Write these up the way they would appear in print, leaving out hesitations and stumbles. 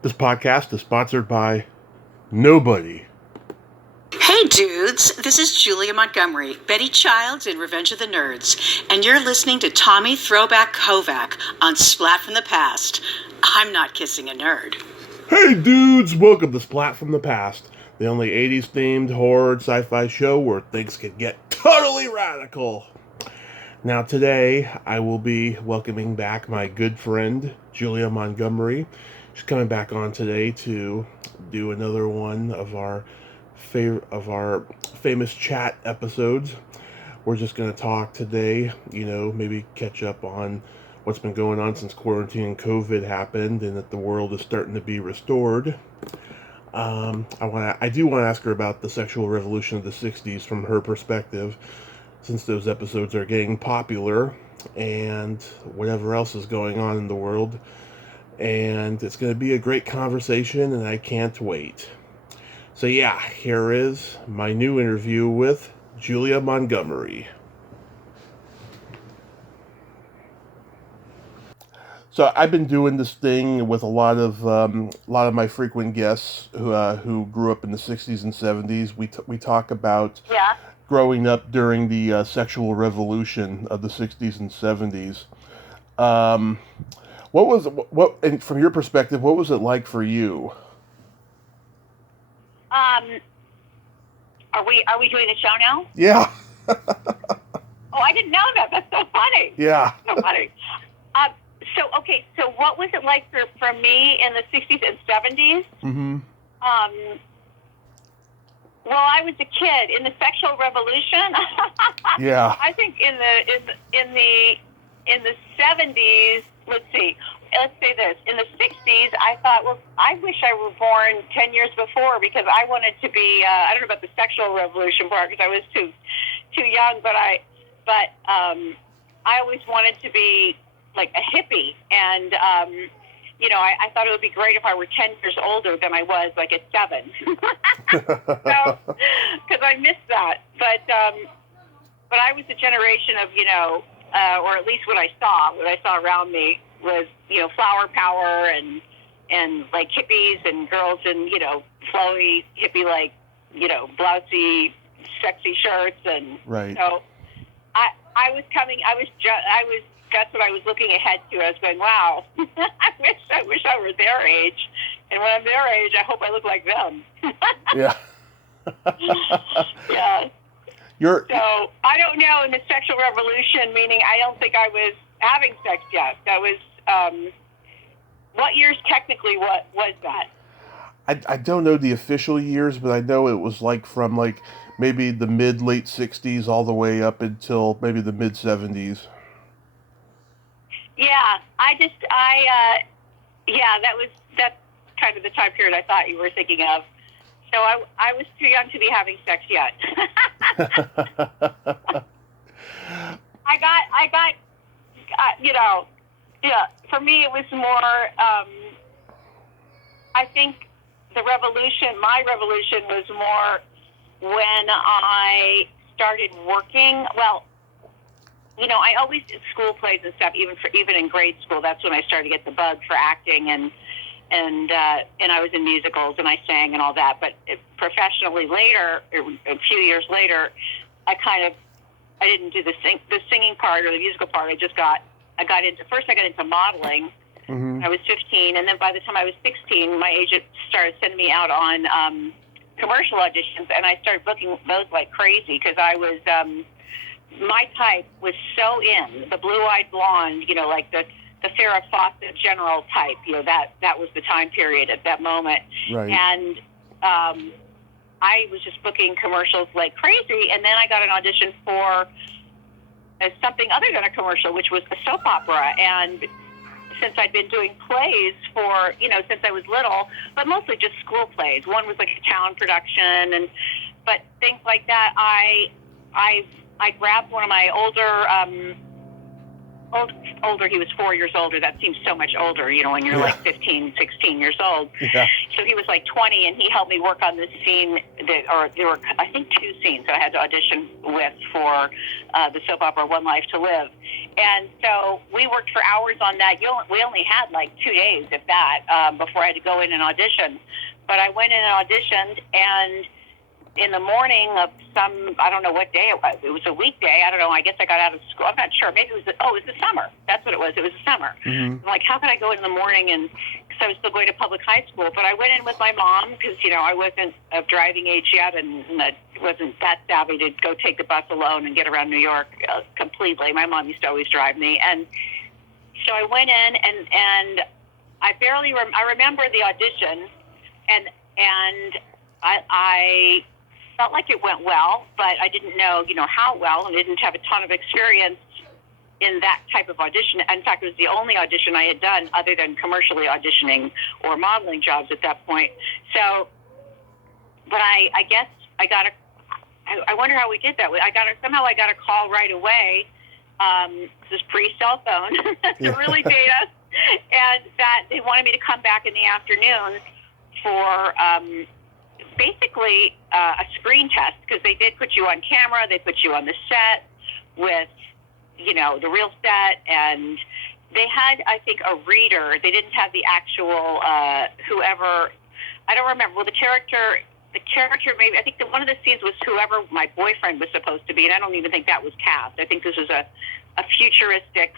This podcast is sponsored by nobody. Hey dudes, this is Julia Montgomery, Betty Childs in Revenge of the Nerds, and you're listening to Tommy Throwback Kovac on Splat from the Past. I'm not kissing a nerd. Hey dudes, welcome to Splat from the Past, the only 80s themed horror sci-fi show where things can get totally radical. Now today, I will be welcoming back my good friend, Julia Montgomery. She's coming back on today to do another one of our famous chat episodes. We're just going to talk today, maybe catch up on what's been going on since quarantine and COVID happened and that the world is starting to be restored. I do want to ask her about the sexual revolution of the 60s from her perspective, since those episodes are getting popular, and whatever else is going on in the world. And it's going to be a great conversation, and I can't wait. So yeah, here is my new interview with Julia Montgomery. So I've been doing this thing with a lot of my frequent guests who grew up in the 60s and 70s. We talk about growing up during the sexual revolution of the 60s and 70s. And from your perspective, what was it like for you? Are we doing a show now? Yeah. Oh, I didn't know that. That's so funny. Yeah. So funny. So what was it like for me in the 60s and 70s? Mm-hmm. Well, I was a kid in the sexual revolution. Yeah. I think in the 70s. Let's say this. In the 60s, I thought, well, I wish I were born 10 years before because I wanted to be. I don't know about the sexual revolution part because I was too young, but I always wanted to be like a hippie, and I thought it would be great if I were 10 years older than I was, like at 7. So, because I missed that, but I was a generation of or at least what I saw around me was flower power and like hippies and girls in flowy hippie like blousy sexy shirts, and right. So that's what I was looking ahead to. I was going, wow, I wish I were their age. And when I'm their age, I hope I look like them. Yeah. Yeah. So I don't know in the sexual revolution, meaning I don't think I was having sex yet. That was, what years technically what was that? I don't know the official years, but I know it was like from like maybe the late 60s all the way up until maybe the mid 70s. Yeah, that's kind of the time period I thought you were thinking of. So I was too young to be having sex yet. I got, for me it was more, I think my revolution was more when I started working. Well, I always did school plays and stuff, even in grade school. That's when I started to get the bug for acting, and I was in musicals and I sang and all that. But professionally later, a few years later, I didn't do the singing part or the musical part. I got into modeling. Mm-hmm. I was 15, and then by the time I was 16, my agent started sending me out on commercial auditions, and I started booking those like crazy because I was my type was so in the blue-eyed blonde, like the Farrah Fawcett general type. That was the time period at that moment, right. And I was just booking commercials like crazy, and then I got an audition for something other than a commercial, which was a soap opera. And since I'd been doing plays for, since I was little, but mostly just school plays. One was like a town production, but things like that. I grabbed one of my older, he was 4 years older. That seems so much older, when you're like 15, 16 years old. Yeah. So he was like 20, and he helped me work on this scene, or there were, I think, 2 scenes that I had to audition with for the soap opera One Life to Live. And so we worked for hours on that. We only had like 2 days, if that, before I had to go in and audition. But I went in and auditioned, and in the morning of I don't know what day it was. It was a weekday. I don't know. I guess I got out of school. I'm not sure. Maybe it was the summer. That's what it was. It was the summer. Mm-hmm. I'm like, how could I go in the morning? And because I was still going to public high school. But I went in with my mom because, I wasn't of driving age yet and wasn't that savvy to go take the bus alone and get around New York completely. My mom used to always drive me. And so I went in, and I barely I remember the audition, and I felt like it went well, but I didn't know, how well, and I didn't have a ton of experience in that type of audition. In fact, it was the only audition I had done other than commercially auditioning or modeling jobs at that point. So, but I guess I wonder how we did that. Somehow I got a call right away. This is pre-cell phone to really date us, and that they wanted me to come back in the afternoon for basically a screen test, because they did put you on camera. They put you on the set with, the real set, and they had, I think, a reader. They didn't have the actual whoever. I don't remember. Well, the character maybe. I think one of the scenes was whoever my boyfriend was supposed to be, and I don't even think that was cast. I think this was a futuristic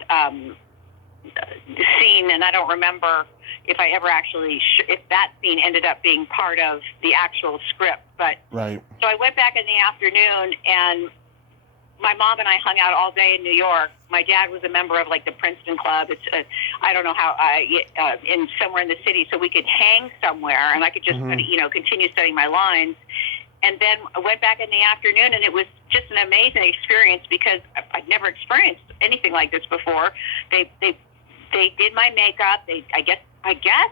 scene, and I don't remember if I ever actually if that scene ended up being part of the actual script. But right. So I went back in the afternoon, and my mom and I hung out all day in New York. My dad was a member of like the Princeton Club. It's I don't know how in somewhere in the city, so we could hang somewhere, and I could just continue studying my lines. And then I went back in the afternoon, and it was just an amazing experience because I'd never experienced anything like this before. They did my makeup. I guess.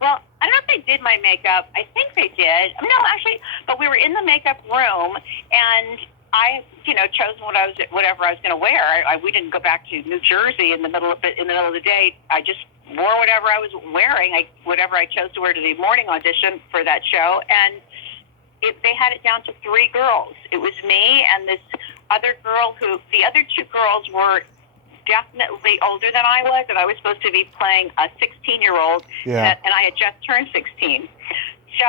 Well, I don't know if they did my makeup. I think they did. No, actually, but we were in the makeup room, and I, chosen whatever I was going to wear. We didn't go back to New Jersey in the middle of the day. I just wore whatever I was wearing, whatever I chose to wear to the morning audition for that show, and they had it down to 3 girls. It was me and this other girl the other 2 girls were definitely older than I was, and I was supposed to be playing a 16-year-old, yeah. And I had just turned 16. So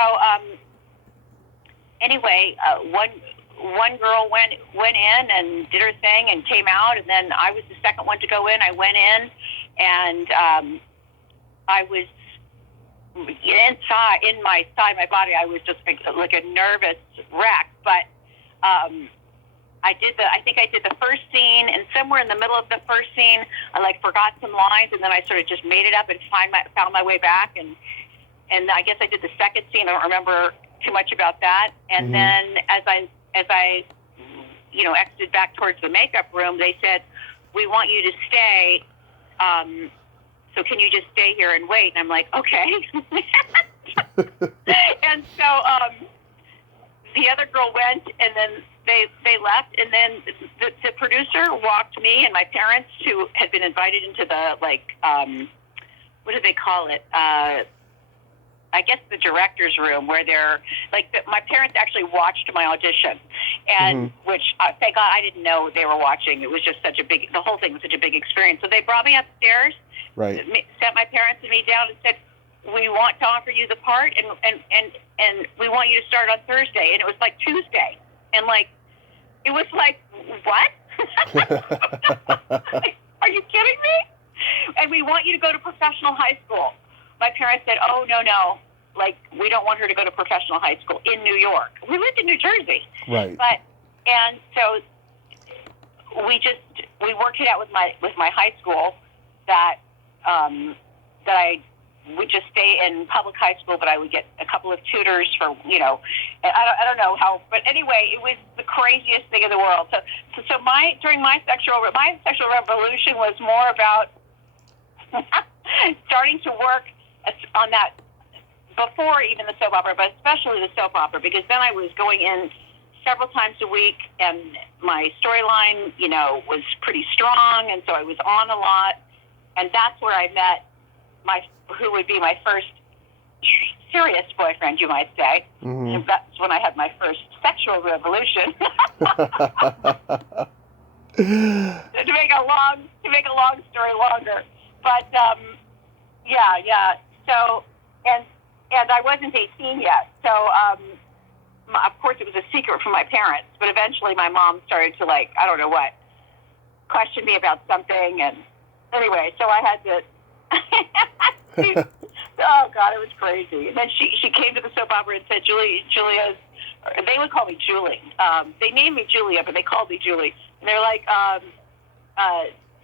anyway, one girl went in and did her thing and came out, and then I was the second one to go in. I went in, and I was inside my body. I was just like a nervous wreck, but I think I did the first scene, and somewhere in the middle of the first scene, I forgot some lines, and then I sort of just made it up and found my way back, and I guess I did the second scene. I don't remember too much about that. And then as I exited back towards the makeup room, they said, "We want you to stay. So can you just stay here and wait?" And I'm like, "Okay." And so the other girl went, and then they left, and then the producer walked me and my parents, who had been invited into the what do they call it? I guess the director's room, where they're my parents actually watched my audition, and which thank God I didn't know they were watching. It was just the whole thing was such a big experience. So they brought me upstairs, right? Sat my parents and me down, and said, "We want to offer you the part, and we want you to start on Thursday." And it was Tuesday, and it was what? Are you kidding me? And we want you to go to professional high school. My parents said, "Oh, no. We don't want her to go to professional high school in New York." We lived in New Jersey. Right. And so we worked it out with my high school that I would just stay in public high school, but I would get a couple of tutors for, I don't know how, but anyway, it was the craziest thing in the world. So my sexual revolution was more about starting to work on that before even the soap opera, but especially the soap opera, because then I was going in several times a week, and my storyline, was pretty strong, and so I was on a lot, and that's where I met who would be my first serious boyfriend, you might say. And that's when I had my first sexual revolution. to make a long story longer. But yeah. So and I wasn't 18 yet. So of course it was a secret from my parents. But eventually my mom started to I don't know what, question me about something. And anyway, so I had to. Oh God, it was crazy. And then she came to the soap opera and said, Julia's. They would call me Julie. They named me Julia, but they called me Julie. And they're like,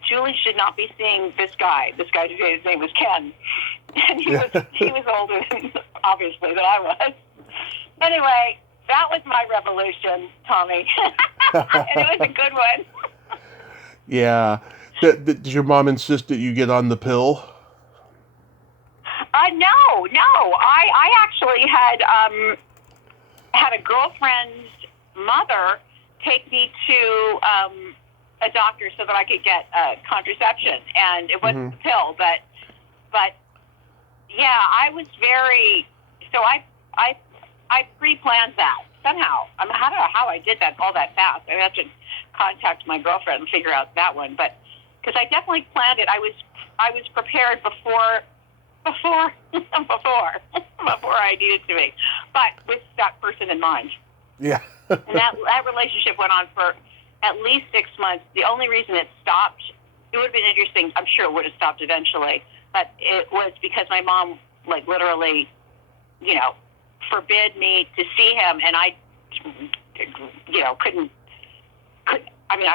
Julie should not be seeing this guy. This guy, his name was Ken, and he was older, obviously, than I was. Anyway, that was my revolution, Tommy, and it was a good one. Yeah. Did your mom insist that you get on the pill? No. I actually had a girlfriend's mother take me to a doctor so that I could get contraception, and it wasn't the pill, but yeah, I was I pre-planned that somehow. I don't know how I did that all that fast. I have to contact my girlfriend and figure out that one, but because I definitely planned it. I was prepared before I needed to be, but with that person in mind. Yeah. And that relationship went on for at least 6 months. The only reason it stopped, it would have been interesting. I'm sure it would have stopped eventually, but it was because my mom, literally, forbid me to see him, and I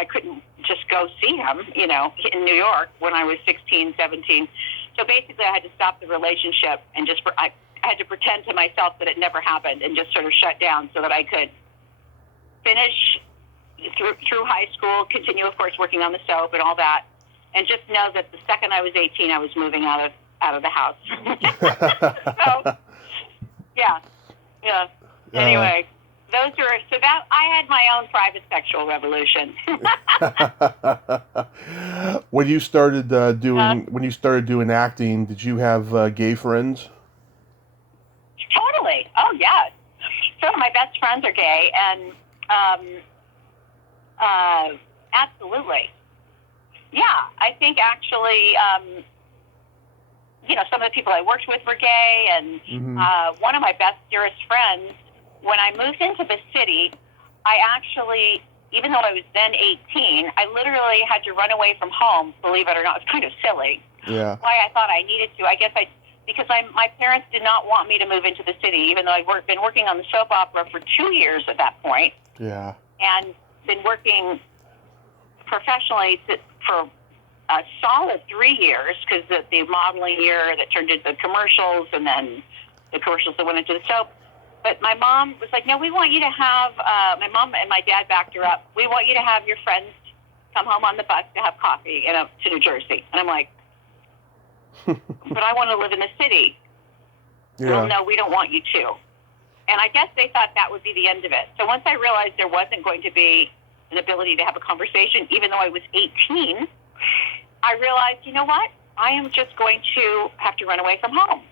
couldn't just go see him, in New York when I was 16, 17. So basically, I had to stop the relationship and I had to pretend to myself that it never happened and just sort of shut down so that I could finish through high school, continue, of course, working on the soap and all that, and just know that the second I was 18, I was moving out of the house. So, yeah. Anyway, that I had my own private sexual revolution. When you started doing acting, did you have gay friends? Totally. Oh yes. Some of my best friends are gay, and absolutely. Yeah, I think actually, some of the people I worked with were gay, and one of my best, dearest friends, when I moved into the city, I actually, even though I was then 18, I literally had to run away from home, believe it or not. It's kind of silly. Yeah. Why I thought I needed to. I guess because my parents did not want me to move into the city, even though I'd been working on the soap opera for 2 years at that point. Yeah. And been working professionally for a solid 3 years, because the modeling year that turned into the commercials, and then the commercials that went into the soap. But my mom was like, no, we want you to have, my mom and my dad backed her up, we want you to have your friends come home on the bus to have coffee to New Jersey. And I'm like, but I want to live in the city. Yeah. Well, no, we don't want you to. And I guess they thought that would be the end of it. So once I realized there wasn't going to be an ability to have a conversation, even though I was 18, I realized, you know what? I am just going to have to run away from home.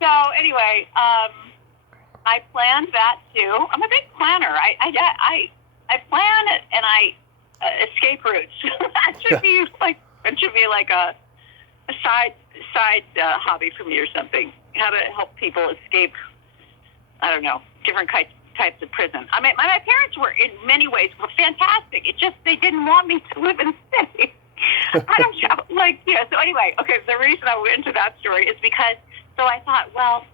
So anyway, I planned that too. I'm a big planner. I plan and I escape routes. That should be like a side hobby for me or something. How to help people escape, I don't know, different types of prison. I mean, my parents were in many ways fantastic. It's just they didn't want me to live in the city. I don't know. So anyway, okay, the reason I went into that story is because, so I thought, well,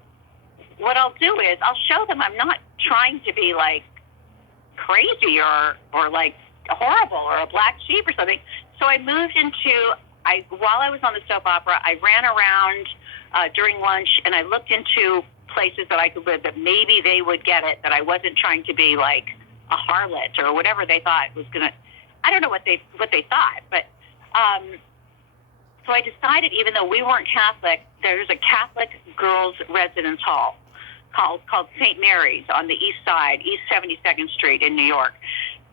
what I'll do is I'll show them I'm not trying to be crazy or horrible or a black sheep or something. So I moved while I was on the soap opera, I ran around during lunch and I looked into places that I could live that maybe they would get it, that I wasn't trying to be like a harlot or whatever they thought was going to, I don't know what they thought, but so I decided, even though we weren't Catholic, there's a Catholic girls' residence hall called St. Mary's on the east side, East 72nd Street in New York.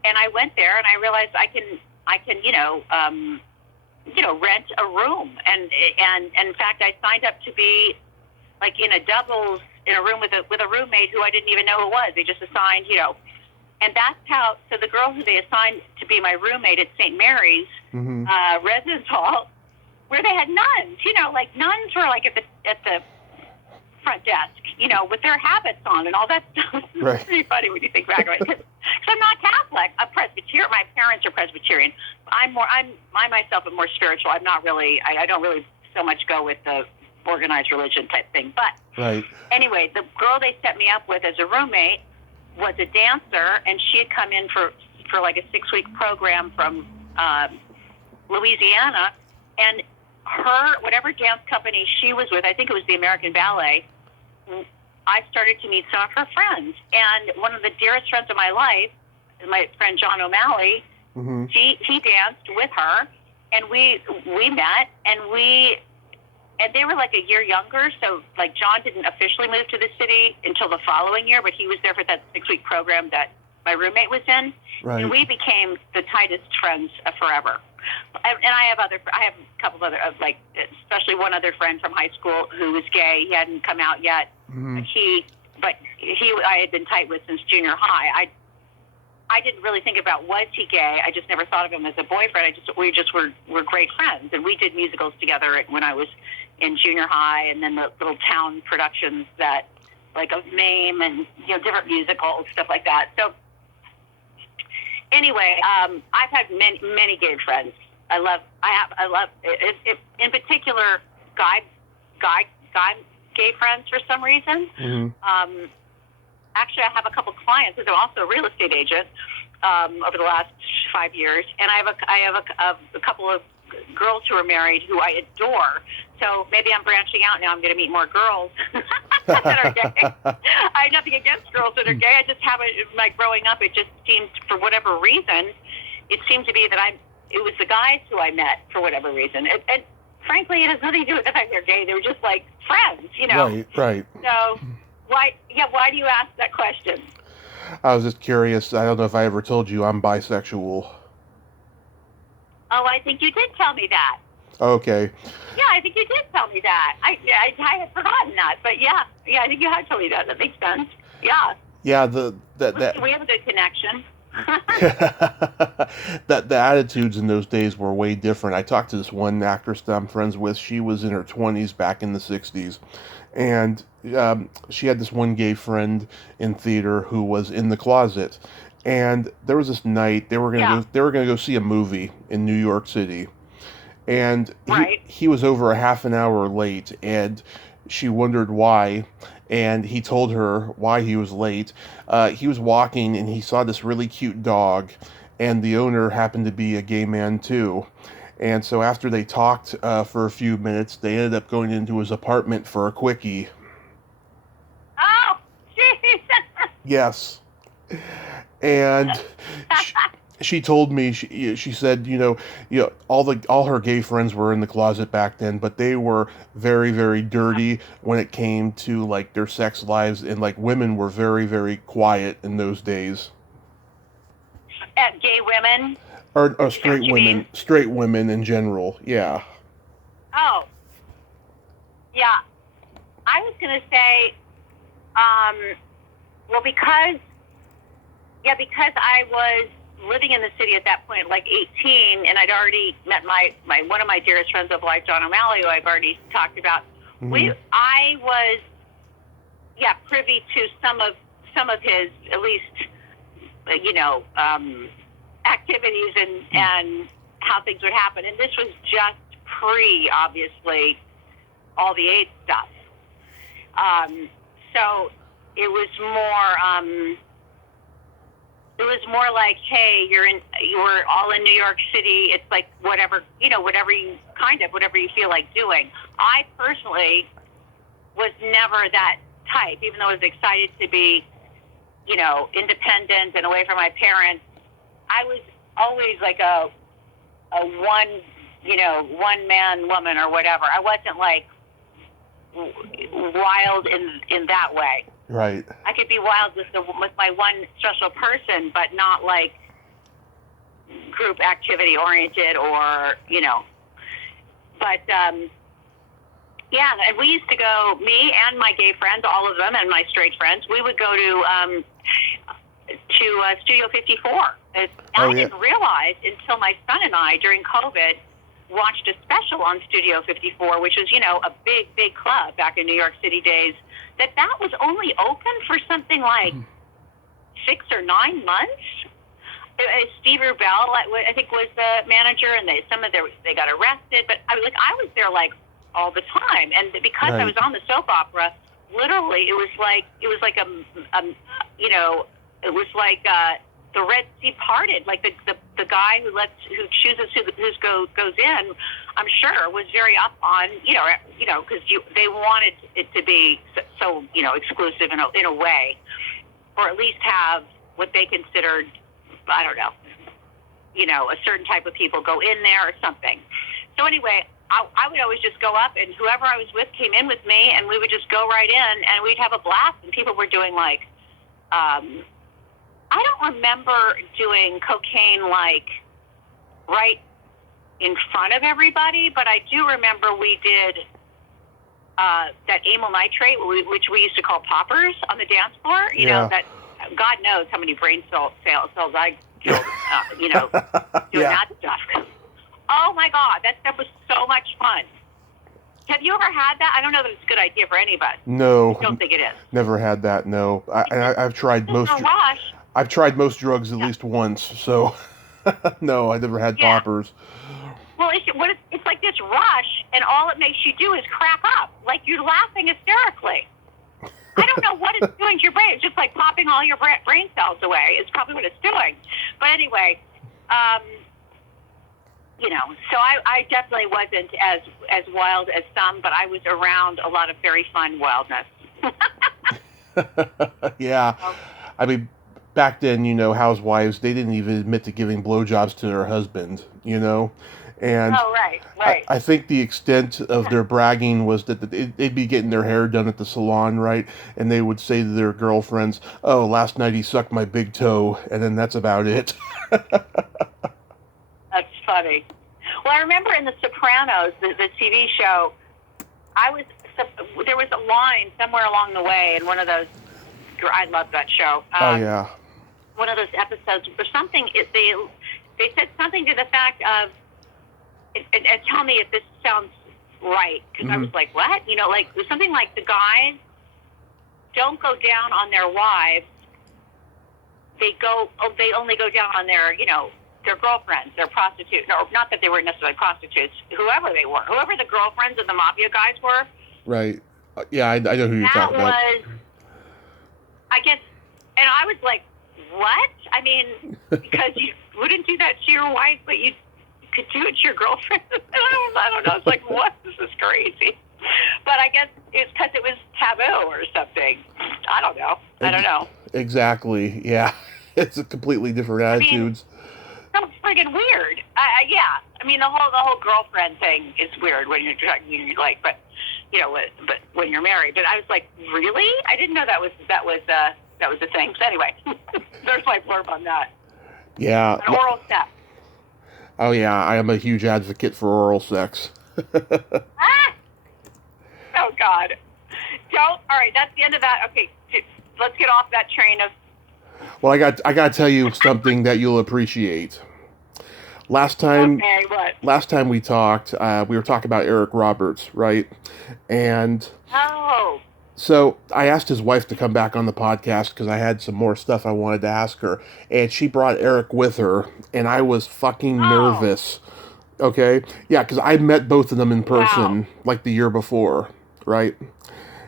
And I went there and I realized I can rent a room. And in fact, I signed up to be in a room with a roommate who I didn't even know who was. They just assigned, And that's how, so the girl who they assigned to be my roommate at St. Mary's residence hall, where they had nuns, like nuns were like at the front desk, with their habits on and all that stuff. Right. It's pretty funny when you think back on it. Because I'm not Catholic. I'm Presbyterian. My parents are Presbyterian. I myself am more spiritual. I'm not really, I don't really so much go with the organized religion type thing. But Right. anyway, the girl they set me up with as a roommate was a dancer, and she had come in for like a 6-week program from Louisiana, and her, whatever dance company she was with, I think it was the American Ballet, I started to meet some of her friends. And one of the dearest friends of my life, my friend John O'Malley, he danced with her, and we met, and they were like a year younger, so like John didn't officially move to the city until the following year, but he was there for that 6-week program that my roommate was in. Right. And we became the tightest friends forever. And I have a couple of other, like, especially one other friend from high school who was gay. He hadn't come out yet. But I had been tight with since junior high. I didn't really think about, was he gay? I just never thought of him as a boyfriend. We were great friends, and we did musicals together when I was in junior high, and then the little town productions that, like, of MAME and different musicals, stuff like that. So anyway, I've had many gay friends. I love it, in particular guy gay friends for some reason. Actually, I have a couple clients because I'm also a real estate agent over the last 5 years, and I have a couple of girls who are married who I adore. So maybe I'm branching out now. I'm going to meet more girls that are gay. I have nothing against girls that are gay. I just haven't, like, growing up, it just seemed, for whatever reason, it seemed to be that it was the guys who I met for whatever reason. And frankly, it has nothing to do with the fact they're gay. They were just like friends, Right. So why do you ask that question? I was just curious. I don't know if I ever told you I'm bisexual. Oh, I think you did tell me that. Okay. Yeah, I think you did tell me that. I had forgotten that, but yeah, I think you had told me that. That makes sense. Yeah. Yeah, We have a good connection. the attitudes in those days were way different. I talked to this one actress that I'm friends with. She was in her 20s back in the 60s, and she had this one gay friend in theater who was in the closet. And there was this night they were gonna go see a movie in New York City, and he was over a half an hour late, and she wondered why. And he told her why he was late. He was walking and he saw this really cute dog, and the owner happened to be a gay man too. And so after they talked for a few minutes, they ended up going into his apartment for a quickie. Oh, jeez. Yes. And she told me, she said, all her gay friends were in the closet back then, but they were very, very dirty when it came to, like, their sex lives, and, like, women were very, very quiet in those days. Gay women? Or straight women in general, yeah. Oh. Yeah. I was going to say, because I was living in the city at that point, like 18, and I'd already met my one of my dearest friends of life, John O'Malley, who I've already talked about. I was, privy to some of his, at least, activities and how things would happen. And this was just obviously, all the AIDS stuff. So it was more like, hey, you're all in New York City. It's like whatever you feel like doing. I personally was never that type, even though I was excited to be, independent and away from my parents. I was always like a one man woman or whatever. I wasn't like wild in that way. Right. I could be wild with my one special person, but not like group activity oriented or, But, and we used to go, me and my gay friends, all of them, and my straight friends, we would go to to Studio 54. I didn't realize until my son and I, during COVID, watched a special on Studio 54, which was, a big, big club back in New York City days, that was only open for something like 6 or 9 months. Steve Rubel, I think, was the manager, and they got arrested. But I was there like all the time, and because I was on the soap opera, literally, it was like the Red Sea parted. Like the guy who chooses who goes in, I'm sure was very up on because they wanted it to be so exclusive in a way, or at least have what they considered, I don't know, a certain type of people go in there or something. So anyway, I would always just go up, and whoever I was with came in with me, and we would just go right in, and we'd have a blast. And people were doing I don't remember doing cocaine right in front of everybody, but I do remember we did that amyl nitrate, which we used to call poppers, on the dance floor. You know, that God knows how many brain cells I killed, doing that stuff. Oh my God, that stuff was so much fun. Have you ever had that? I don't know that it's a good idea for anybody. No. I don't think it is. Never had that, no. I've tried most... I've tried most drugs at least once, so... no, I never had poppers. Well, it's like this rush, and all it makes you do is crack up. Like, you're laughing hysterically. I don't know what it's doing to your brain. It's just like popping all your brain cells away. It's probably what it's doing. But anyway, so I definitely wasn't as wild as some, but I was around a lot of very fun wildness. Yeah. I mean, back then, housewives, they didn't even admit to giving blowjobs to their husband, And right. I think the extent of their bragging was that they'd be getting their hair done at the salon, right? And they would say to their girlfriends, "Oh, last night he sucked my big toe," and then that's about it. That's funny. Well, I remember in The Sopranos, the TV show, there was a line somewhere along the way in one of those. I love that show. Oh yeah. One of those episodes or something. They said something to the fact of. And tell me if this sounds right, because I was like, what? Something like the guys don't go down on their wives. They only go down on their girlfriends, their prostitutes. No, not that they were necessarily prostitutes, whoever they were, whoever the girlfriends of the mafia guys were. Right. Yeah, I know who you're talking about. That was, I guess, and I was like, what? I mean, because you wouldn't do that to your wife, but you could do it to your girlfriend. I don't know. It's like, what? This is crazy. But I guess it's because it was taboo or something. I don't know. Exactly. Yeah. It's a completely different attitudes. So friggin' weird. Yeah. I mean, the whole girlfriend thing is weird when you're but when you're married. But I was like, really? I didn't know that was a thing. So anyway, there's my blurb on that. Yeah. An oral sex. Oh, yeah, I am a huge advocate for oral sex. Ah! Oh, God. All right, that's the end of that. Okay, let's get off that train of... Well, I got to tell you something that you'll appreciate. Last time we talked, we were talking about Eric Roberts, right? And... Oh... So I asked his wife to come back on the podcast because I had some more stuff I wanted to ask her. And she brought Eric with her, and I was fucking nervous. Okay? Yeah, because I met both of them in person like the year before, right?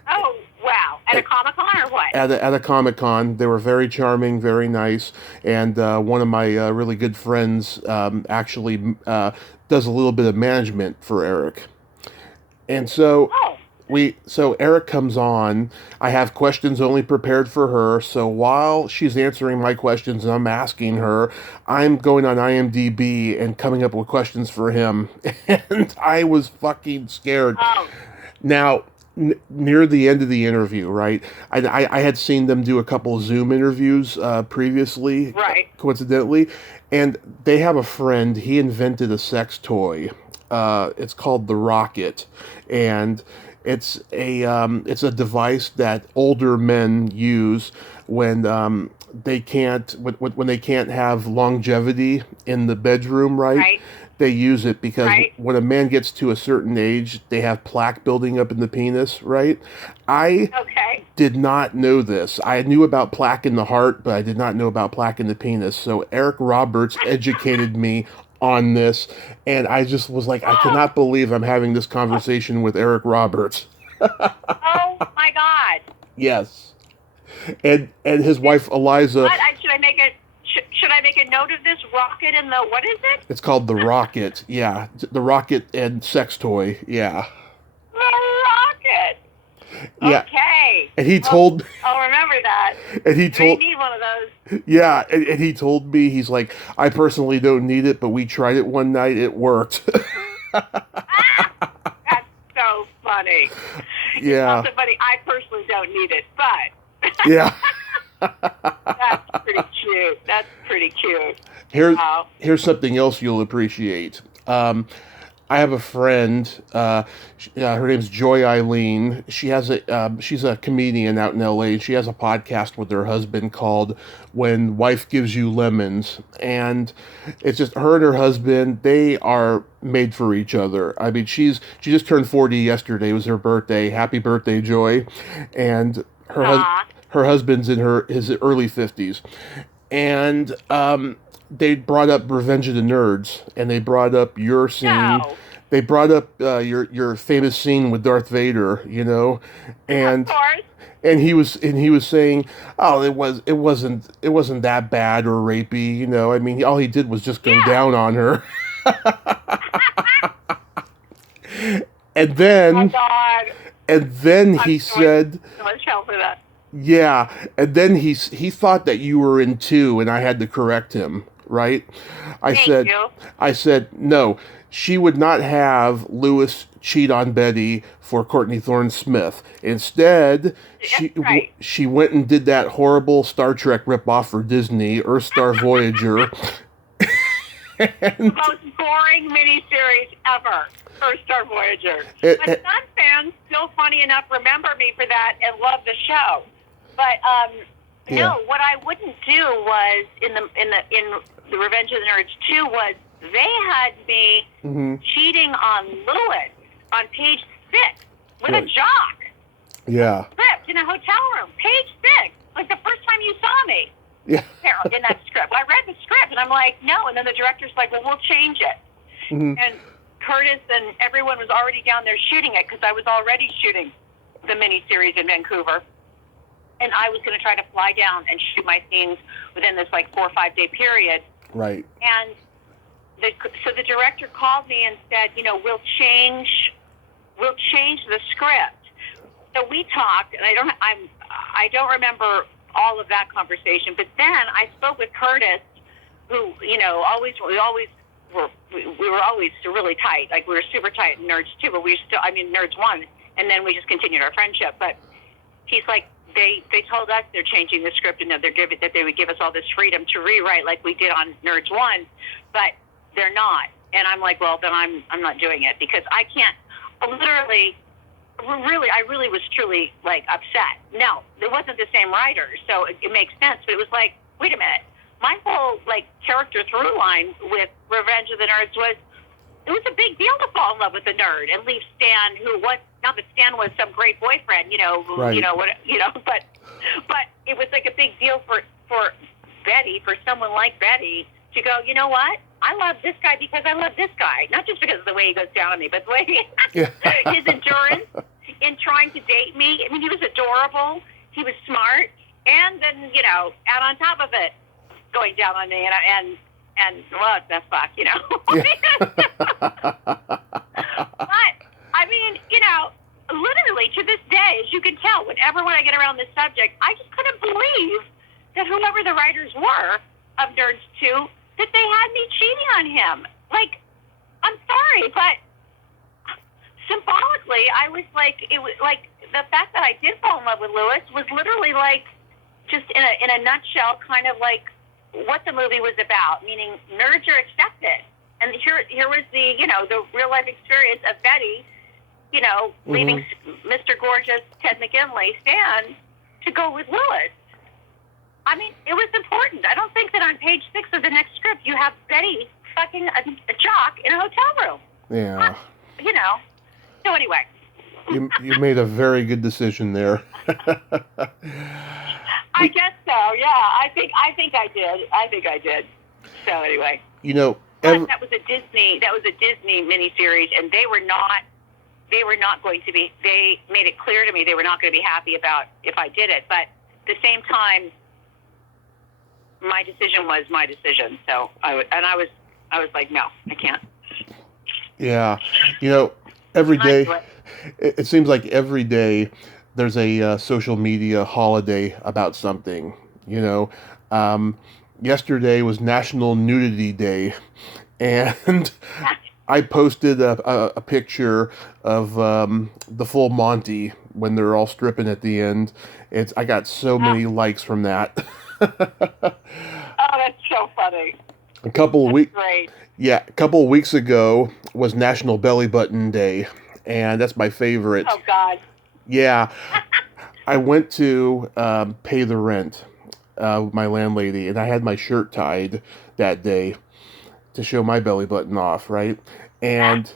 Oh, wow. At a Comic-Con or what? At a Comic-Con. They were very charming, very nice. And one of my really good friends actually does a little bit of management for Eric. And so... So Eric comes on. I have questions only prepared for her. So while she's answering my questions and I'm asking her, I'm going on IMDb and coming up with questions for him. And I was fucking scared. Oh. Now, near the end of the interview, right? I had seen them do a couple Zoom interviews previously, right? Coincidentally, and they have a friend. He invented a sex toy. It's called the Rocket, and It's a device that older men use when they can't when they can't have longevity in the bedroom, right? Right. They use it because Right. when a man gets to a certain age, they have plaque building up in the penis, right? I Okay. did not know this. I knew about plaque in the heart, but I did not know about plaque in the penis. So Eric Roberts educated me on this, and I just was like, I Oh, cannot believe I'm having this conversation with Eric Roberts. oh my God. Yes, and his wife Eliza. What? Should I make a note of this? Rocket and the what is it? It's called the Rocket. Yeah, the Rocket and sex toy. Yeah, The rocket. yeah. Okay. And he Well, told, I'll remember that. and he I may told, need one of those. yeah, and he told me, he's like, I personally don't need it, but we tried it one night, it worked. That's so funny. It's Yeah, also funny. I personally don't need it, but yeah. that's pretty cute. That's pretty cute. Here, Wow. here's something else you'll appreciate. I have a friend. Her name's Joy Eileen. She's a comedian out in L.A. She has a podcast with her husband called "When Wife Gives You Lemons," and it's just her and her husband. They are made for each other. I mean, she just turned 40 yesterday. It was her birthday. Happy birthday, Joy! And Aw. her husband's in his early 50s, and they brought up Revenge of the Nerds, and they brought up your scene. No. They brought up your famous scene with Darth Vader, Of and course. he was saying, oh, it wasn't that bad or rapey, I mean, all he did was just go Yeah. down on her, and Oh then God. he I'm said. so much help for that. Yeah, and then he thought that you were in two, and I had to correct him. Right? Thank you. I said no. She would not have Lewis cheat on Betty for Courtney Thorne Smith. Instead, That's right. she went and did that horrible Star Trek ripoff for Disney, Earthstar Voyager. The most boring miniseries ever. First Star Voyager. But some fans, still funny enough, remember me for that and love the show. But Yeah. no, what I wouldn't do was in the Revenge of the Nerds 2 was they had me cheating on Lewis on page 6 with a Right. jock. Yeah. Script in a hotel room, page 6, like the first time you saw me. Yeah. In that script. I read the script and I'm like, no. And then the director's like, well, we'll change it. Mhm. And Curtis and everyone was already down there shooting it because I was already shooting the miniseries in Vancouver. And I was going to try to fly down and shoot my scenes within this 4 or 5 day period. Right. And so the director called me and said, we'll change the script. So we talked, and I don't remember all of that conversation. But then I spoke with Curtis, who we were always really tight. Like we were super tight in Nerds 2, but Nerds 1, and then we just continued our friendship. But he's like, they told us they're changing the script and that they would give us all this freedom to rewrite like we did on Nerds 1, but they're not. And I'm like, well, then I'm not doing it because I can't. I really was truly upset. No, it wasn't the same writer, so it makes sense. But it was like, wait a minute, my whole character through line with Revenge of the Nerds was it was a big deal to fall in love with a nerd and leave Stan, who was not that Stan was some great boyfriend, Right. but it was like a big deal for Betty, for someone like Betty, to go, you know what? I love this guy because I love this guy, not just because of the way he goes down on me, but the way his endurance in trying to date me. I mean, he was adorable, he was smart, and then add on top of it, going down on me, and well, that's fuck, Yeah. But I mean, literally to this day, as you can tell, when I get around this subject, I just couldn't believe that whoever the writers were of Nerds 2, that they had me cheating on him. I'm sorry, but symbolically, I was it was the fact that I did fall in love with Lewis was literally just in a nutshell, kind of what the movie was about, meaning nerds are accepted. And here was the real life experience of Betty leaving Mr. Gorgeous Ted McGinley stand to go with Lewis. I mean, it was important. I don't think that on page 6 of the next script you have Betty fucking a jock in a hotel room. Yeah. So anyway. You made a very good decision there. I guess so. Yeah, I think I did. So anyway. That was a Disney miniseries, and they were not going to be. They made it clear to me they were not going to be happy about if I did it. But at the same time, my decision was my decision. So I was like, no, I can't. Yeah, every day. It seems like every day there's a social media holiday about something. Yesterday was National Nudity Day, and I posted a picture of the full Monty when they're all stripping at the end. I got so many likes from that. Oh, that's so funny. A couple of weeks ago was National Belly Button Day, and that's my favorite. Oh God. Yeah, I went to pay the rent with my landlady, and I had my shirt tied that day to show my belly button off, right? And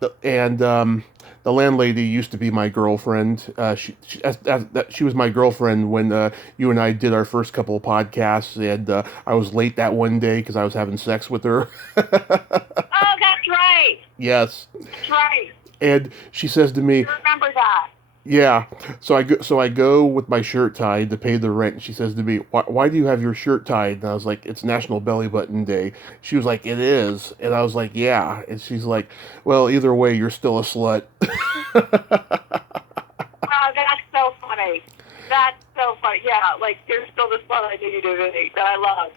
the landlady used to be my girlfriend. She was my girlfriend when you and I did our first couple of podcasts, and I was late that one day because I was having sex with her. Oh, that's right. Yes. That's right. And she says to me, I remember that. Yeah, so I go with my shirt tied to pay the rent. And she says to me, "Why do you have your shirt tied?" And I was like, "It's National Belly Button Day." She was like, "It is," and I was like, "Yeah." And she's like, "Well, either way, you're still a slut." Oh, that's so funny. That's so funny. Yeah, like you're still the slut I knew you to be that I love.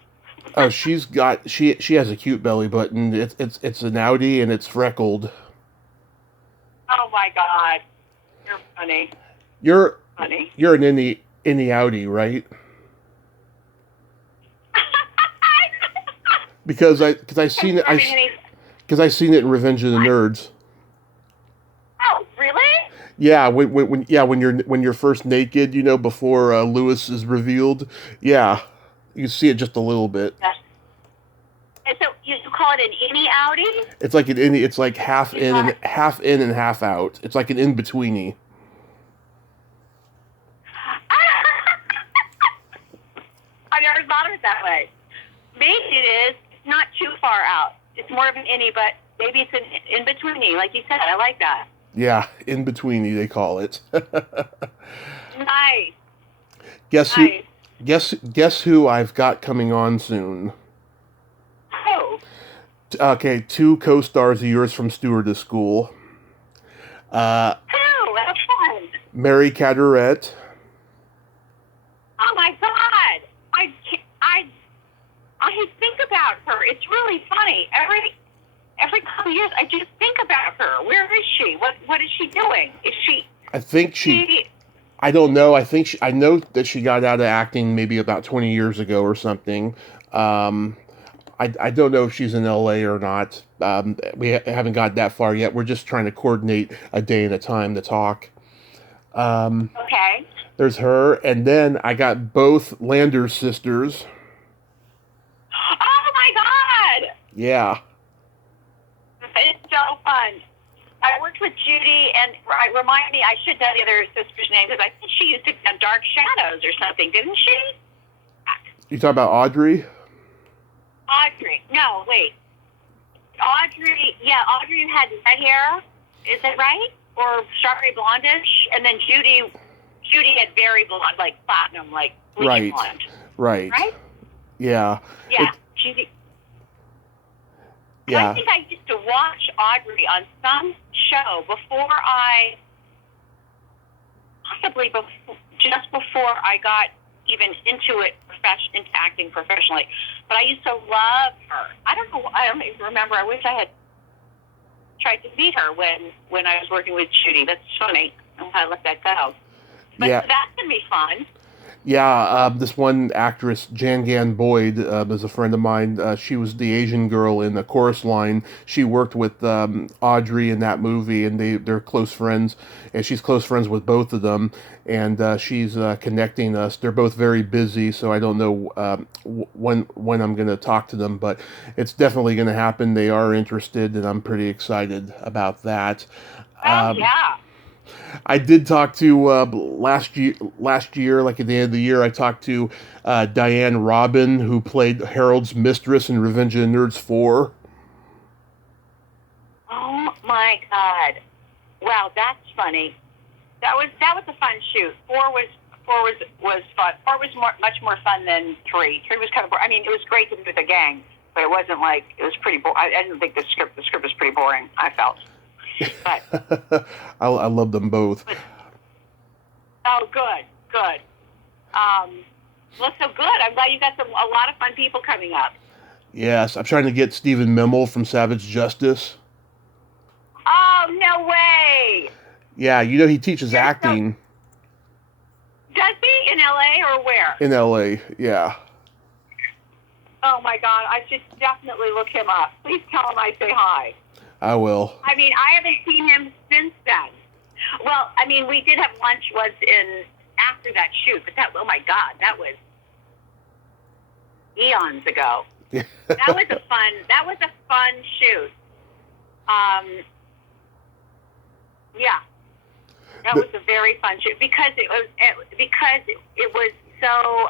Oh, she has a cute belly button. It's an Audi and it's freckled. Oh my God. You're funny. You're funny. You're an any Audi, right? Because I seen it I seen it in Revenge of the Nerds. Oh, really? Yeah, when you're first naked, before Lewis is revealed. Yeah, you see it just a little bit. Yes. And so you call it an innie Audi? It's like an innie. It's like half in and half out. It's like an in betweeny. I never thought of it that way. Maybe it is. It's not too far out. It's more of an innie, but maybe it's an in betweeny, like you said. I like that. Yeah, in betweeny they call it. Nice. Guess who I've got coming on soon? Who? Okay, 2 co-stars of yours from Stewardess School. Who? That's fun. Mary Cadorette. Oh my God! I think about her. It's really funny. Every couple of years, I just think about her. Where is she? What is she doing? Is she? I think I don't know. I know that she got out of acting maybe about 20 years ago or something. I don't know if she's in LA or not. We haven't got that far yet. We're just trying to coordinate a day and a time to talk. Okay. There's her, and then I got both Landers sisters. Oh my God! Yeah. It's so fun. I worked with Judy, and remind me, I should know the other sister's name, because I think she used to be on Dark Shadows or something, didn't she? You talking about Audrey? Audrey. No, wait. Audrey had red hair. Is it right? Or strawberry blondish? And then Judy had very blonde, like platinum, like bleach blonde. Right. Right? Yeah. Yeah. Judy. Yeah. I think I used to watch Audrey on some show just before I got even into acting professionally. But I used to love her. I don't even remember. I wish I had tried to meet her when I was working with Judy. That's funny. I'm going to let that go. But Yeah. that can be fun. Yeah, this one actress, Jan Gan Boyd, is a friend of mine. She was the Asian girl in the chorus line. She worked with Audrey in that movie, and they're close friends. And she's close friends with both of them. And she's connecting us. They're both very busy, so I don't know when I'm going to talk to them, but it's definitely going to happen. They are interested, and I'm pretty excited about that. Oh yeah. I did talk to last year, like at the end of the year, I talked to Diane Robin, who played Harold's mistress in Revenge of the Nerds 4. Oh my God! Wow, that's funny. That was a fun shoot. Four was fun. Four was much more fun than three. Three was kind of boring. I mean, it was great to be with the gang, but it wasn't like it was pretty boring. I didn't think the script was pretty boring. I felt. But I love them both. oh, good. Well, so good. I'm glad you got a lot of fun people coming up. Yes, I'm trying to get Stephen Memmel from Savage Justice. Oh, no way! Yeah, you know he teaches acting. Does he? In L.A. or where? In L.A., yeah. Oh, my God. I should definitely look him up. Please tell him I say hi. I will. I mean, I haven't seen him since then. Well, I mean, we did have lunch once after that shoot, but oh my God, that was eons ago. That was a fun shoot. Yeah, that was a very fun shoot because it was so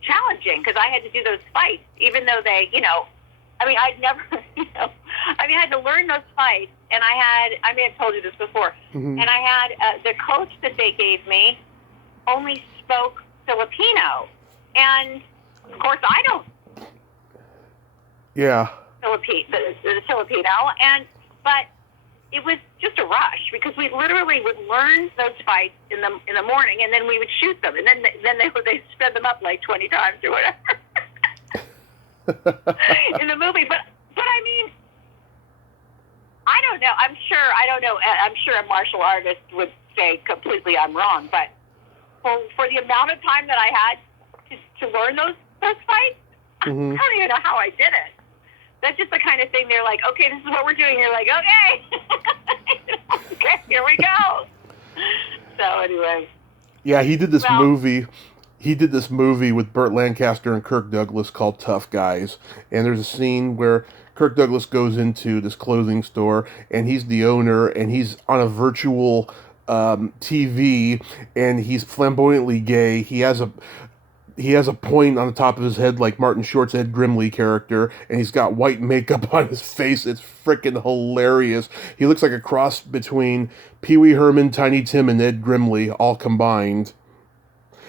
challenging because I had to do those fights, even though they, I mean, I'd never, I had to learn those fights, and I may have told you this before, and I had the coach that they gave me only spoke Filipino, and of course I don't. Yeah. The Filipino, but it was just a rush because we literally would learn those fights in the morning, and then we would shoot them, and then they sped them up like 20 times or whatever. In the movie, but I mean, I don't know. I don't know. I'm sure a martial artist would say completely I'm wrong, but for the amount of time that I had to learn those fights, I don't even know how I did it. That's just the kind of thing they're like, okay, this is what we're doing. You're like, okay, okay, here we go. So anyway. Yeah, he did this movie. He did this movie with Burt Lancaster and Kirk Douglas called Tough Guys. And there's a scene where Kirk Douglas goes into this clothing store, and he's the owner, and he's on a virtual TV, and he's flamboyantly gay. He has a point on the top of his head like Martin Short's Ed Grimley character, and he's got white makeup on his face. It's freaking hilarious. He looks like a cross between Pee Wee Herman, Tiny Tim, and Ed Grimley all combined.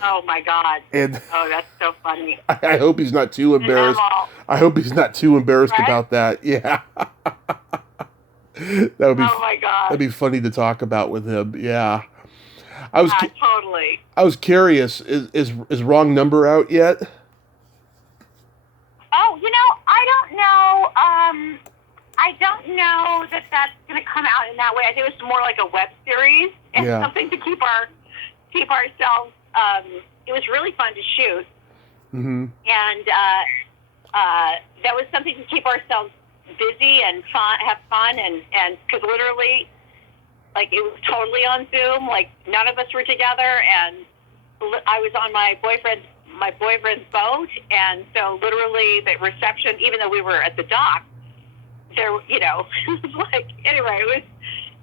Oh my God! And that's so funny. I hope he's not too embarrassed. I hope he's not too embarrassed about that. Yeah, that would be. Oh my God! That'd be funny to talk about with him. Yeah, totally. I was curious. Is Wrong Number out yet? Oh, I don't know. I don't know that that's going to come out in that way. I think it's more like a web series and something to keep ourselves. It was really fun to shoot, and that was something to keep ourselves busy and have fun, and because literally, like, it was totally on Zoom. Like, none of us were together, and I was on my boyfriend's boat, and so literally the reception, even though we were at the dock, there, it was like, anyway,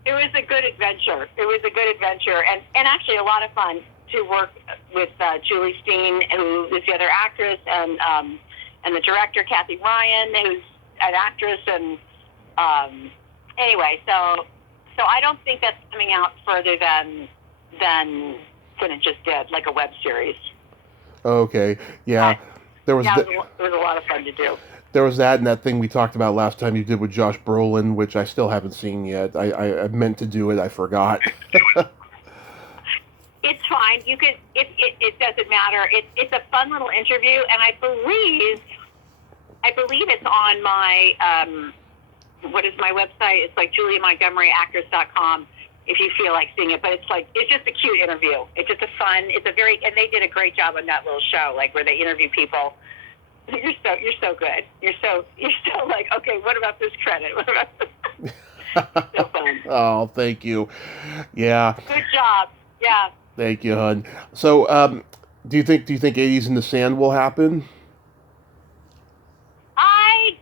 it was a good adventure. It was a good adventure, and actually a lot of fun to work with Julie Steen, who is the other actress, and the director, Kathy Ryan, who's an actress, and anyway, so I don't think that's coming out further than it just did, like a web series. Okay, yeah. There was it was a lot of fun to do. There was that and that thing we talked about last time you did with Josh Brolin, which I still haven't seen yet. I meant to do it, I forgot. It's fine. You could. It doesn't matter. It's a fun little interview, and I believe it's on my what is my website? It's like JuliaMontgomeryActress.com, if you feel like seeing it. But it's just a cute interview. It's just and they did a great job on that little show, like where they interview people. You're so good. You're so like, okay, what about this credit? What about this? So fun. Oh, thank you. Yeah. Good job. Yeah. Thank you, hon. So, do you think 80s in the Sand will happen? I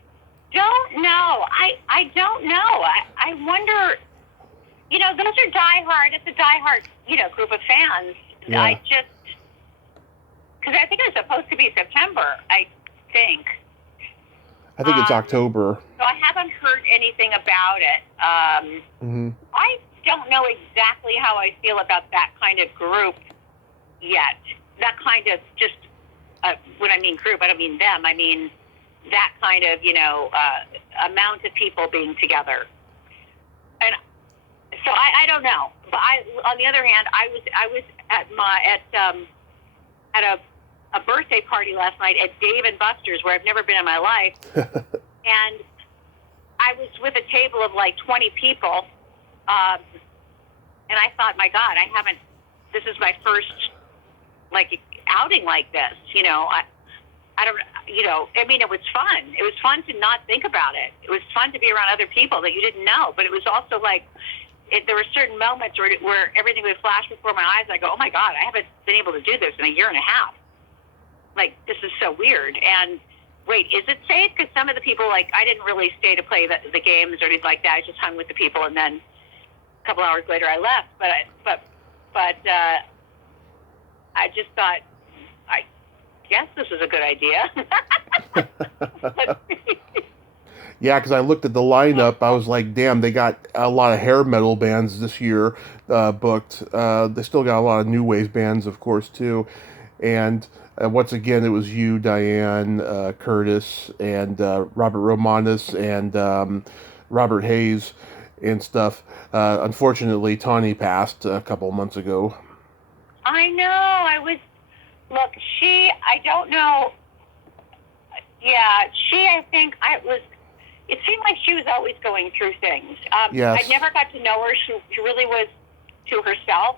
don't know. I don't know. I wonder. Those are diehard. It's a diehard, group of fans. Yeah. Because I think it was supposed to be September. I think. I think it's October. So I haven't heard anything about it. I don't know exactly how I feel about that kind of group yet. That kind of just, when I mean group, I don't mean them. I mean that kind of, amount of people being together. And so I don't know. But on the other hand, I was at a birthday party last night at Dave and Buster's, where I've never been in my life. And I was with a table of like 20 people. And I thought, my God, this is my first like outing like this. I don't, it was fun. It was fun to not think about it. It was fun to be around other people that you didn't know, but it was also like, there were certain moments where everything would flash before my eyes. I go, oh my God, I haven't been able to do this in a year and a half. Like, this is so weird. And wait, is it safe? Because some of the people, like, I didn't really stay to play the games or anything like that. I just hung with the people, and then a couple hours later I left. But I just thought, I guess this is a good idea. Yeah, because I looked at the lineup, I was like, damn, they got a lot of hair metal bands this year booked. They still got a lot of new wave bands, of course, too. And once again, it was you, Diane, Curtis, and Robert Romanus, and Robert Hayes and stuff. Unfortunately, Tawny passed a couple months ago. I know. I don't know. Yeah, I think it seemed like she was always going through things. Yes. I never got to know her. She really was to herself,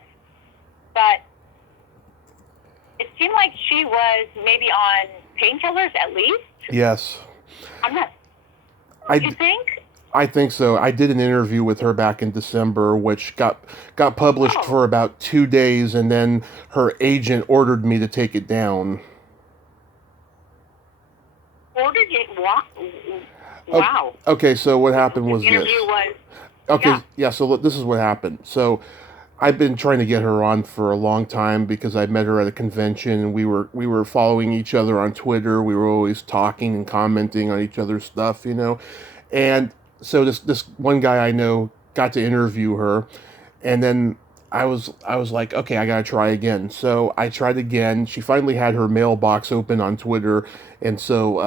but it seemed like she was maybe on painkillers at least. Yes. I'm not. You think? I think so. I did an interview with her back in December, which got published for about 2 days, and then her agent ordered me to take it down. Ordered it? Wow. Okay, so what happened was the interview this. Was. Okay, yeah. So look, this is what happened. So I've been trying to get her on for a long time because I met her at a convention, and we were following each other on Twitter. We were always talking and commenting on each other's stuff, And so this one guy I know got to interview her, and then I was like, okay, I gotta try again. So I tried again. She finally had her mailbox open on Twitter, and so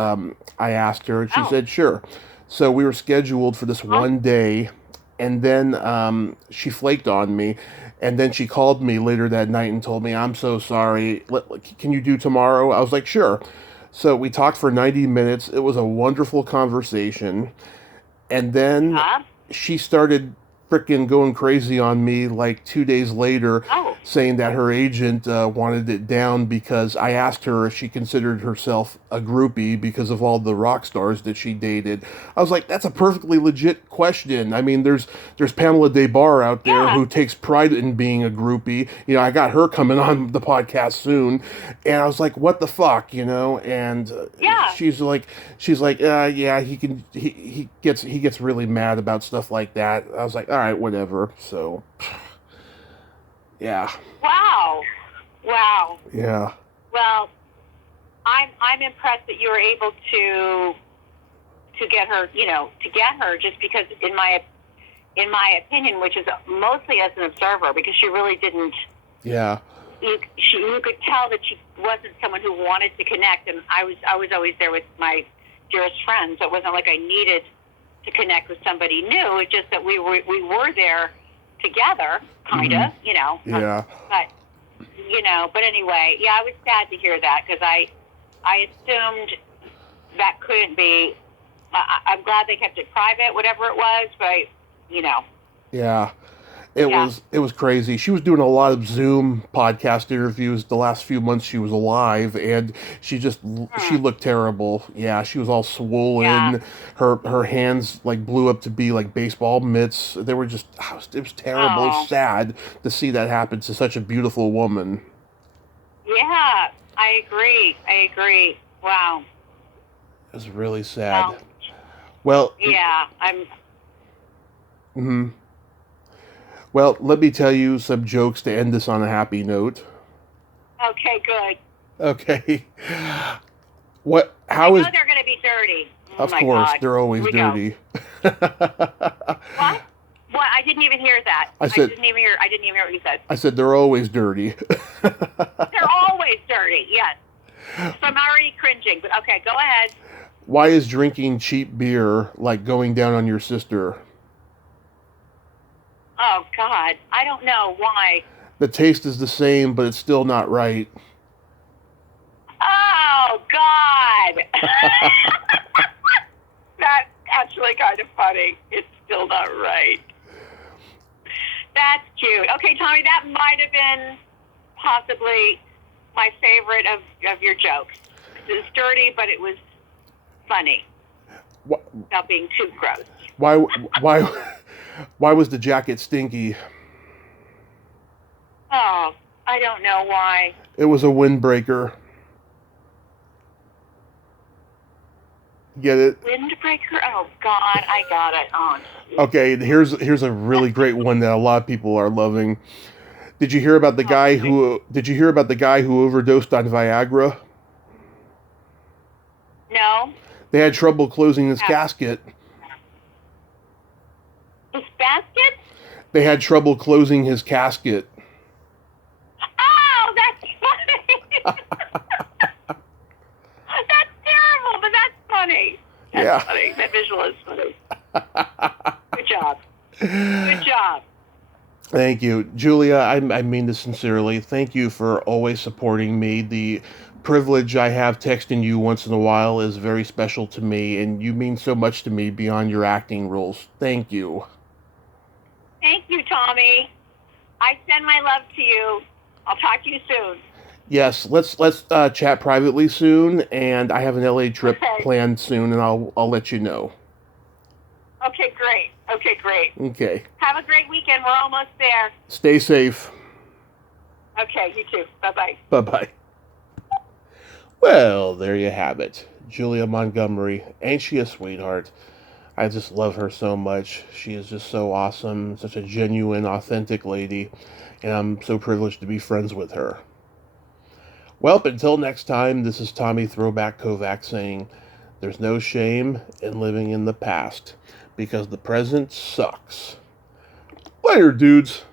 I asked her, and she said sure. So we were scheduled for this one day, and then she flaked on me, and then she called me later that night and told me, I'm so sorry. Can you do tomorrow? I was like, sure. So we talked for 90 minutes. It was a wonderful conversation. And then she started frickin' going crazy on me like 2 days later, saying that her agent wanted it down because I asked her if she considered herself a groupie because of all the rock stars that she dated. I was like, that's a perfectly legit question. I mean, there's Pamela Des Barres out there who takes pride in being a groupie. I got her coming on the podcast soon, and I was like, what the fuck, And she's like, yeah, he gets really mad about stuff like that. I was like, all right, whatever. So, yeah. Wow. Yeah. Well, I'm impressed that you were able to get her, just because in my opinion, which is mostly as an observer, because she really didn't. Yeah. You could tell that she wasn't someone who wanted to connect, and I was always there with my dearest friends. So it wasn't like I needed to connect with somebody new. It's just that we were there together, kind of, Yeah. But anyway, I was sad to hear that because I assumed that couldn't be. I'm glad they kept it private, whatever it was, but Yeah. Yeah. It was crazy. She was doing a lot of Zoom podcast interviews the last few months she was alive, and she Hmm. looked terrible. Yeah, she was all Yeah. swollen. Her hands like blew up to be like baseball mitts. They were just it was terrible. It was Oh. sad to see that happen to such a beautiful woman. Yeah. I agree. I agree. Wow. It was really sad. Well, Well, yeah. I'm. mhm. Well, let me tell you some jokes to end this on a happy note. Okay. Good. Okay. What? I How know is? they're going to be dirty. Oh Of my course, God. they're always Here we go. dirty. What? What? I didn't even hear that. I said- I didn't even hear what you said. I said they're always dirty. They're always dirty. Yes. So I'm already cringing. But okay, go ahead. Why is drinking cheap beer like going down on your sister? Oh God. I don't know why. The taste is the same, but it's still not right. Oh God. That's actually kind of funny. It's still not right. That's cute. Okay, Tommy, that might have been possibly my favorite of your jokes. It was dirty, but it was funny Wh- without being too gross. Why? Why? Why was the jacket stinky? Oh, I don't know why. It was a windbreaker. Get it? Windbreaker? Oh God, I got it. Oh, Okay, here's a really great one that a lot of people are loving. Did you hear about the guy who overdosed on Viagra? no. They had trouble closing his Yeah. casket. His basket? They had trouble closing his casket. Oh, that's funny. That's terrible, but that's funny. That's Yeah. funny. That visual is funny. Good job. Good job. Thank you, Julia. I mean this sincerely. Thank you for always supporting me. The privilege I have texting you once in a while is very special to me, and you mean so much to me beyond your acting roles. Thank you. Thank you, Tommy. I send my love to you. I'll talk to you soon. Yes, let's chat privately soon, and I have an LA trip Okay. planned soon, and I'll let you know. Okay, great. Okay, great. Okay. Have a great weekend. We're almost there. Stay safe. Okay, you too. Bye-bye. Bye-bye. Well, there you have it. Julia Montgomery. Ain't she a sweetheart? I just love her so much. She is just so awesome, such a genuine, authentic lady, and I'm so privileged to be friends with her. Well, until next time, this is Tommy Throwback Kovac saying, there's no shame in living in the past, because the present sucks. Later, dudes.